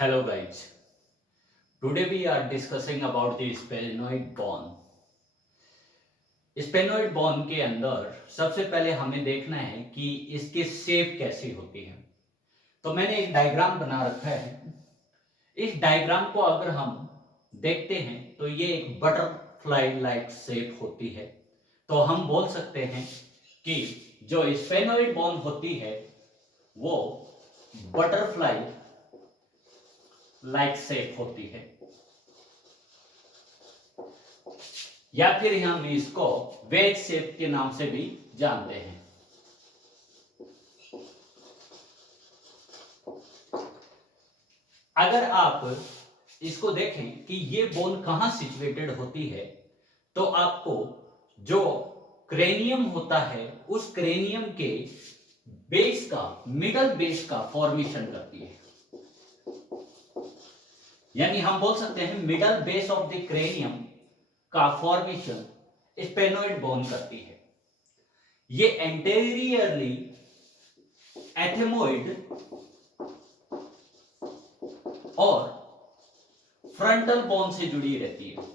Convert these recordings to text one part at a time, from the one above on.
Hello guys, today we are discussing about the sphenoid bone. Sphenoid बॉन के अंदर सबसे पहले हमें देखना है कि इसकी शेप कैसी होती है। तो मैंने एक डायग्राम बना रखा है। इस डायग्राम को अगर हम देखते हैं तो ये एक बटरफ्लाई लाइक शेप होती है। तो हम बोल सकते हैं कि जो स्पेनोइड बॉन होती है वो बटरफ्लाई लाइक शेप होती है, या फिर हम इसको वेज शेप के नाम से भी जानते हैं। अगर आप इसको देखें कि ये बोन कहां सिचुएटेड होती है, तो आपको जो क्रेनियम होता है उस क्रेनियम के बेस का, मिडल बेस का फॉर्मेशन करती है। यानी हम बोल सकते हैं middle base of the cranium का फॉर्मेशन स्पेनोइड बोन करती है। ये एंटेरियरली एथेमोइड और फ्रंटल बोन से जुड़ी रहती है।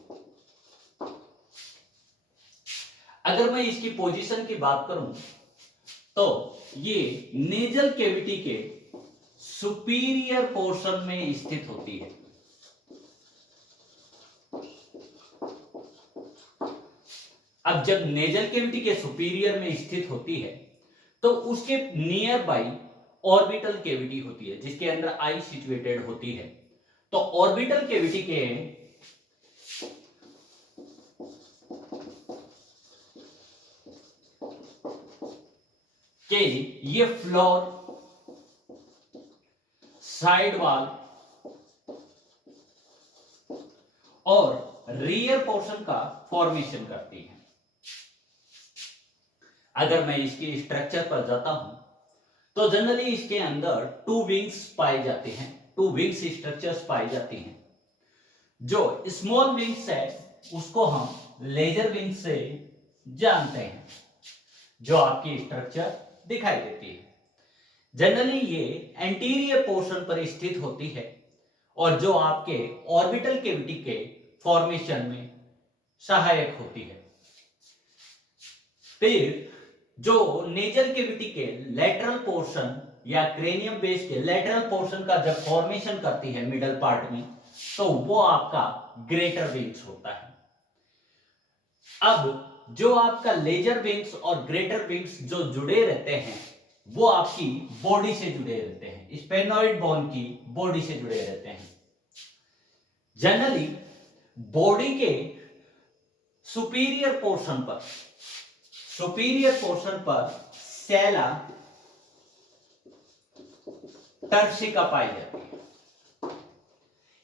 अगर मैं इसकी पोजीशन की बात करूं तो ये नेजल कैविटी के सुपीरियर पोर्शन में स्थित होती है। अब जब नेजल कैविटी के सुपीरियर में स्थित होती है तो उसके नियर बाई ऑर्बिटल कैविटी होती है जिसके अंदर आई सिचुएटेड होती है। तो ऑर्बिटल कैविटी के ये फ्लोर, साइड वॉल और रियर पोर्शन का फॉर्मेशन करती है। अगर मैं इसकी स्ट्रक्चर पर जाता हूं तो जनरली इसके अंदर टू विंग्स पाए जाते हैं, टू विंग्स स्ट्रक्चर्स पाई जाती हैं। जो स्मॉल विंग्स है उसको हम लेजर विंग्स से जानते हैं, जो आपकी स्ट्रक्चर दिखाई देती है। जनरली ये एंटीरियर पोर्शन पर स्थित होती है और जो आपके ऑर्बिटल कैविटी के फॉर्मेशन में सहायक होती है। फिर जो नेजल कैविटी के लेटरल पोर्शन या क्रेनियम बेस के लेटरल पोर्शन का जब फॉर्मेशन करती है मिडल पार्ट में, तो वो आपका ग्रेटर विंग्स होता है। अब जो आपका लेजर विंग्स और ग्रेटर विंग्स जो जुड़े रहते हैं वो आपकी बॉडी से जुड़े रहते हैं, स्पेनोइड बोन की बॉडी से जुड़े रहते हैं। जनरली बॉडी के सुपीरियर पोर्शन पर सेला टर्सिका पाई जाती है।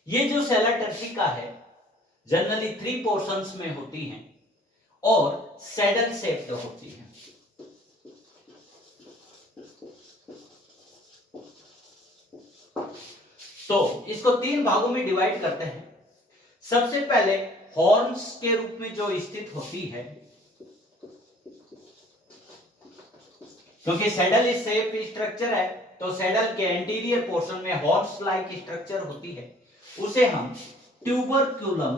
ये जो सेला टर्सिका है जनरली 3 पोर्शंस में होती हैं और सैडल शेप्ड होती है। तो इसको 3 भागों में डिवाइड करते हैं। सबसे पहले हॉर्न्स के रूप में जो स्थित होती है, क्योंकि सैडल शेप स्ट्रक्चर है तो सैडल के एंटीरियर पोर्शन में हॉर्स लाइक स्ट्रक्चर होती है, उसे हम ट्यूबरक्युलम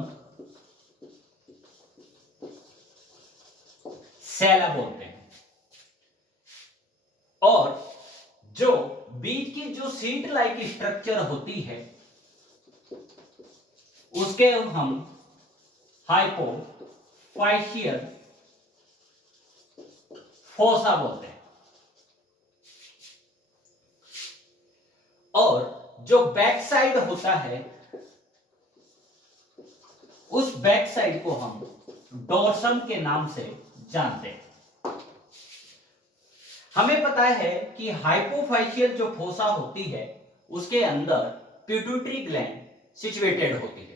सेला बोलते हैं। और जो बीच की जो सीट लाइक स्ट्रक्चर होती है उसके हम हाइपोफाइशियल फोसा बोलते हैं। और जो बैक साइड होता है उस बैक साइड को हम डोर्सम के नाम से जानते हैं। हमें पता है कि हाइपोफाइशियल जो फोसा होती है उसके अंदर पिट्यूटरी ग्लैंड सिचुएटेड होती है।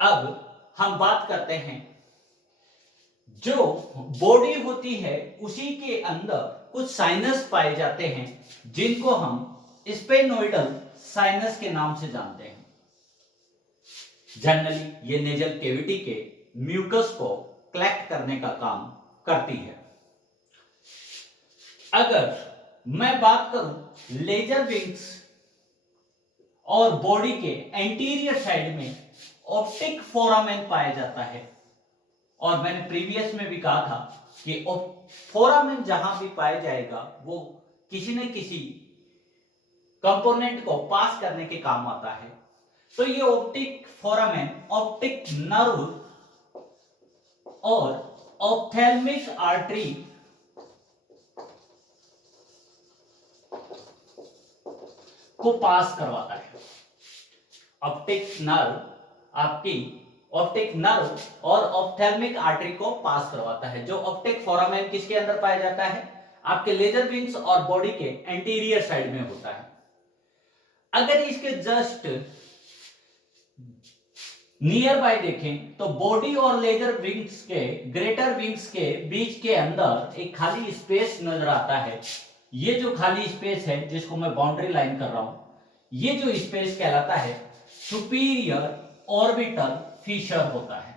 अब हम बात करते हैं जो बॉडी होती है उसी के अंदर कुछ साइनस पाए जाते हैं जिनको हम स्पेनोइडल साइनस के नाम से जानते हैं। जनरली ये नेजल कैविटी के म्यूकस को कलेक्ट करने का काम करती है। अगर मैं बात करूं लेजर विंग्स और बॉडी के एंटीरियर साइड में ऑप्टिक फोरामेन पाया जाता है। और मैंने प्रीवियस में भी कहा था कि फोरामेन जहां भी पाया जाएगा वो किसी न किसी कंपोनेंट को पास करने के काम आता है। तो ये ऑप्टिक फोरामेन ऑप्टिक नर्व और ऑप्थेल्मिक आर्टरी को पास करवाता है। ऑप्टिक नर्व और ऑप्थेल्मिक आर्टरी को पास करवाता है। जो ऑप्टिक फोरामेन किसके अंदर पाया जाता है? आपके लेजर विंग्स और बॉडी के एंटीरियर साइड में होता है। अगर इसके जस्ट नियर बाय देखें तो बॉडी और लेजर विंग्स के ग्रेटर विंग्स के बीच के अंदर एक खाली स्पेस नजर आता है। ये जो खाली स्पेस है जिसको मैं बाउंड्री लाइन कर रहा हूं, ये जो स्पेस कहलाता है सुपीरियर ऑर्बिटल फिशर होता है।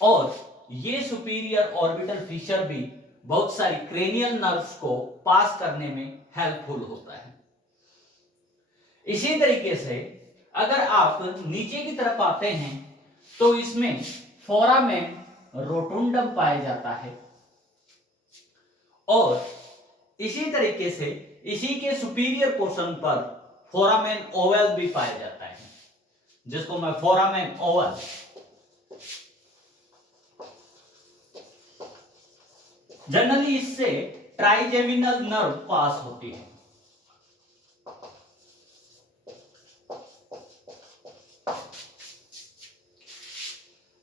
और ये सुपीरियर ऑर्बिटल फिशर भी बहुत सारी क्रेनियल नर्व्स को पास करने में हेल्पफुल होता है। इसी तरीके से अगर आप नीचे की तरफ आते हैं तो इसमें फोरामेन रोटुंडम पाया जाता है और इसी तरीके से इसी के सुपीरियर पोर्शन पर फोरामेन ओवल भी पाया जाता है, जिसको मैं फोरामेन ओवल जनरली इससे ट्राइजेमिनल नर्व पास होती है।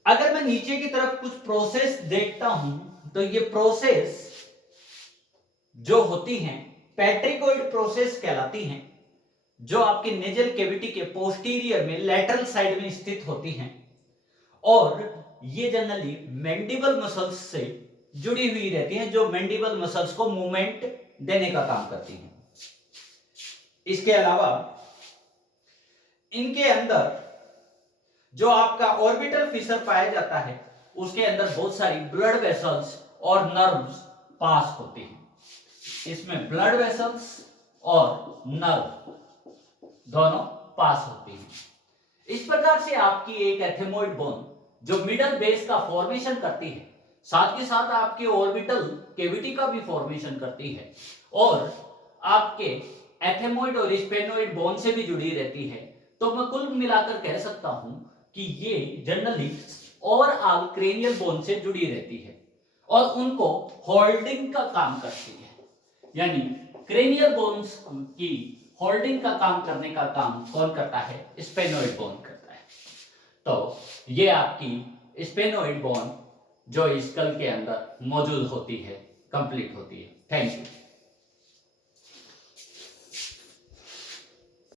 अगर मैं नीचे की तरफ कुछ प्रोसेस देखता हूं तो ये प्रोसेस जो होती हैं पेट्रिकोइड प्रोसेस कहलाती हैं, जो आपके नेजल कैविटी के पोस्टीरियर में लैटरल साइड में स्थित होती हैं और ये जनरली मैंडिबल मसल्स से जुड़ी हुई रहती हैं, जो मैंडिबल मसल्स को मूवमेंट देने का काम करती हैं। इसके अलावा इनके अंदर जो आपका ऑर्बिटल फिशर पाया जाता है उसके अंदर बहुत सारी ब्लड वेसल्स और नर्व्स पास होती हैं। इसमें ब्लड वेसल्स और नर्व दोनों पास होती हैं। इस प्रकार से आपकी एक एथेमोइड बोन जो मिडल बेस का फॉर्मेशन करती है, साथ के साथ आपके ऑर्बिटल कैविटी का भी फॉर्मेशन करती है और आपके एथेमोइड और स्पेनोइड बोन से भी जुड़ी रहती है। तो मैं कुल मिलाकर कह सकता हूं कि ये जनरली ओवरऑल क्रेनियल बोन से जुड़ी रहती है और उनको होल्डिंग का काम करती है। यानी क्रेनियल बोन्स की होल्डिंग का काम करने का काम कौन करता है? स्पेनोइड बोन करता है। तो ये आपकी स्पेनोइड बोन जो स्कल के अंदर मौजूद होती है कंप्लीट होती है। Thank you.